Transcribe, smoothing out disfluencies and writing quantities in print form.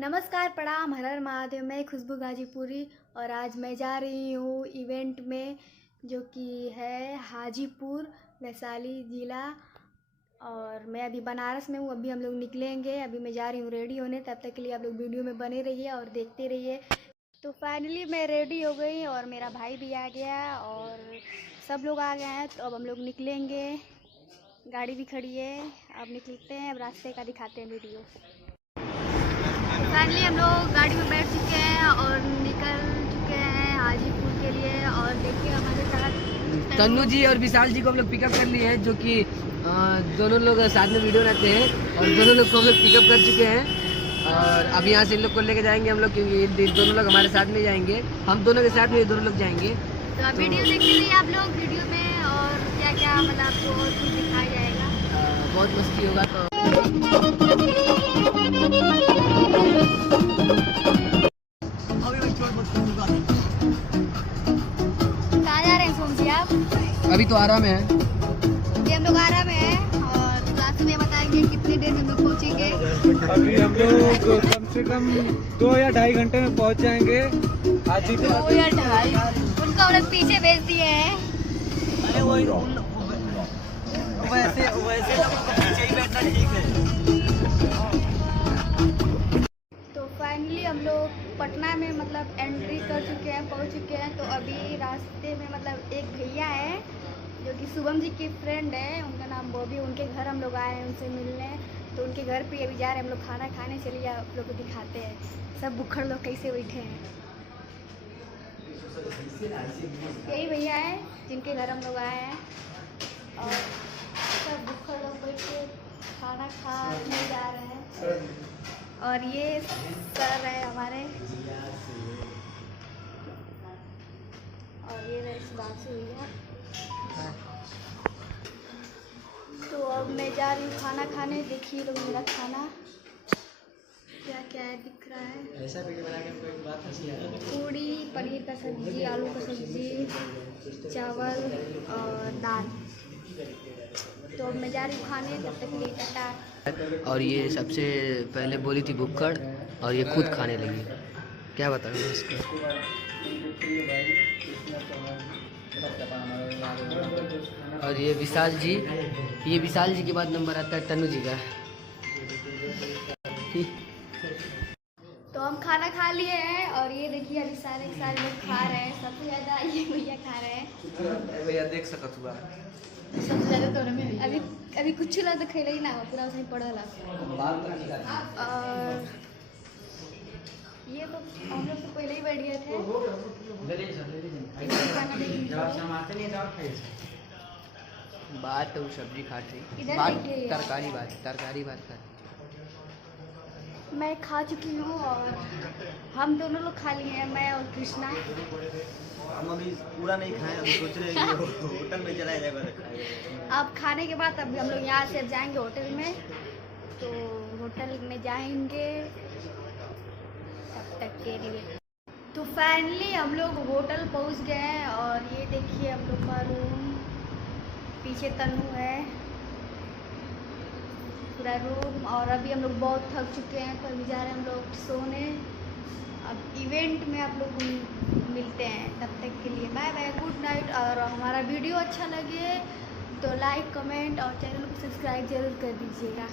नमस्कार, प्रणाम, हर हर महादेव। मैं खुशबू गाजीपुरी और आज मैं जा रही हूँ इवेंट में जो कि है हाजीपुर वैशाली ज़िला। और मैं अभी बनारस में हूँ। अभी हम लोग निकलेंगे। अभी मैं जा रही हूँ रेडी होने। तब तक के लिए आप लोग वीडियो में बने रहिए और देखते रहिए। तो फाइनली मैं रेडी हो गई और मेरा भाई भी आ गया और सब लोग आ गए हैं। तो अब हम लोग निकलेंगे। गाड़ी भी खड़ी है। अब निकलते हैं। अब रास्ते का दिखाते हैं वीडियो। फाइनली हम लोग गाड़ी में बैठ चुके हैं और निकल चुके हैं हाजीपुर के लिए। और देखिए हमारे साथ तन्नू जी और विशाल जी को हम लोग पिकअप कर लिए हैं, जो कि दोनों लोग साथ में वीडियो बनाते हैं और दोनों लोग को हम लोग पिकअप कर चुके हैं। और अब यहाँ से इन लोग को लेके जाएंगे हम लोग, क्योंकि दोनों लोग हमारे साथ में जाएंगे। हम दोनों के साथ में ये दोनों लोग जाएंगे। तो आप वीडियो देख लीजिए आप लोग वीडियो में। और क्या क्या मतलब आपको और कुछ दिखाया जाएगा। बहुत मस्ती होगा। तो कहाँ जा रहे हैं सोम जी आप? अभी तो आराम है। ये हम लोग आराम में हैं और रास्ते में बताएंगे कितनी देर में हम लोग पहुँचेंगे। अभी हम लोग कम से कम 2 या 2.5 घंटे में पहुंच जाएंगे हाजीपुर। 2 या 2.5 उनको हम लोग पीछे भेज दिए हैं। वैसे लोगों को पीछे ही बैठना ठीक है। तो फाइनली हम लोग पटना में मतलब एंट्री कर चुके हैं, पहुंच चुके हैं। तो अभी रास्ते में मतलब एक भैया है जो कि शुभम जी की फ्रेंड है, उनका नाम बॉबी। उनके घर हम लोग आए हैं उनसे मिलने। तो उनके घर पे अभी जा रहे हैं हम लोग खाना खाने। चलिए आप लोग को दिखाते हैं सब बुक्खड़ लोग कैसे बैठे हैं। यही भैया है जिनके घर हम लोग आए हैं और सब बुक्खड़ लोग बैठ के खाना खाने जा रहे हैं। और ये सर है हमारे और ये बासु भैया। तो अब मैं जा रही हूँ खाना खाने। देखिए लोग मेरा खाना क्या क्या है दिख रहा है। ऐसा वीडियो बना के कोई बात हंसी आ रही है। पूड़ी, पनीर का सब्जी, आलू का सब्जी, चावल और दाल। तो अब मैं जा रही हूँ खाने। तब तक के लिए टाटा। और ये सबसे पहले बोली थी बुक्कड़ और ये खुद खाने लगी। क्या बताऊँ इसका। और ये विशाल जी के बाद नंबर आता है तन्नू जी का। तो हम खाना खा लिए हैं और ये देखिए अभी सारे लोग खा रहे हैं। सबसे ज़्यादा ये भैया खा रहे हैं। भैया देख सकत हुआ सबसे ज़्यादा तो अभी कुछ ना तो खेल ही ना पूरा उसमें पड़ल। और ये तो हम लोग तो पहले ही बैठ गए थे। बात तो सब्जी खाते इधर बात देखिए। तरकारी बात खाते। मैं खा चुकी हूँ और हम दोनों लोग खा लिए हैं, मैं और कृष्णा। हम अभी पूरा नहीं खाए, अभी सोच रहे हैं कि होटल में चला जाएगा। अब खाने के बाद अभी हम लोग यहाँ से अब जाएंगे होटल में। तो होटल में जाएंगे तब तक के लिए। तो फाइनली हम लोग होटल पहुँच गए हैं और ये देखिए हम लोग का रूम। पीछे तन्नू है पूरा रूम। और अभी हम लोग बहुत थक चुके हैं तो अभी जा रहे हैं हम लोग सोने। अब इवेंट में आप लोग मिलते हैं। तब तक के लिए बाय बाय, गुड नाइट। और हमारा वीडियो अच्छा लगे तो लाइक, कमेंट और चैनल को सब्सक्राइब जरूर कर दीजिएगा।